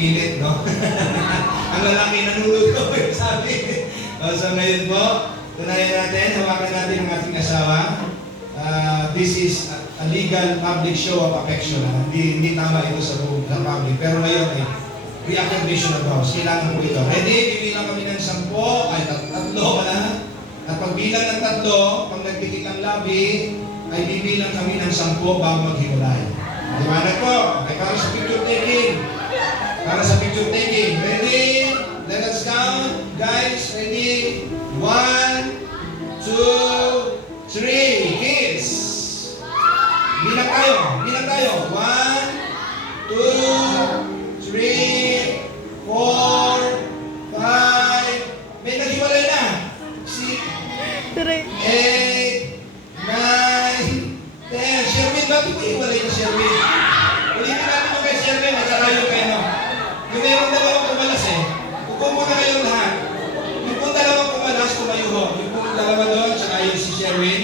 Pilit, no? Ang lalaki nanulog sabi. So ngayon po, tunayan natin, hawakan natin ang ating asawa. This is a legal public show of affection. Hindi tama ito sa public. Pero ngayon ay reaffirmation of vows. Kailangan po ito. Ready? Bibilang kami ng 10, ay tatlo pala. At pagbilang ng 3, pag nagdikit ang labi, ay bibilang kami ng 10 bago maghiwalay. Liwanag po. Okay, para sa picture taking. Para sa picture taking. Ready? Let us count. Guys, ready? 1, 2, 3. Kiss! Bilang tayo. Bilang tayo. 1, 2, 3, 4, 5. May naghiwalay na. 6, 8, 9, 10. Sherwin, bakit mo hiwalay na, Sherwin? Ulitin natin mo kay Sherwin. Magkarayo kayo, no? Yung mayroong dalawang kumalas eh. Upo muna kayong lahat. Yung pong dalawang kumalas, tumayo ho. Yung pong dalawa doon, tsaka yung si Sherwin.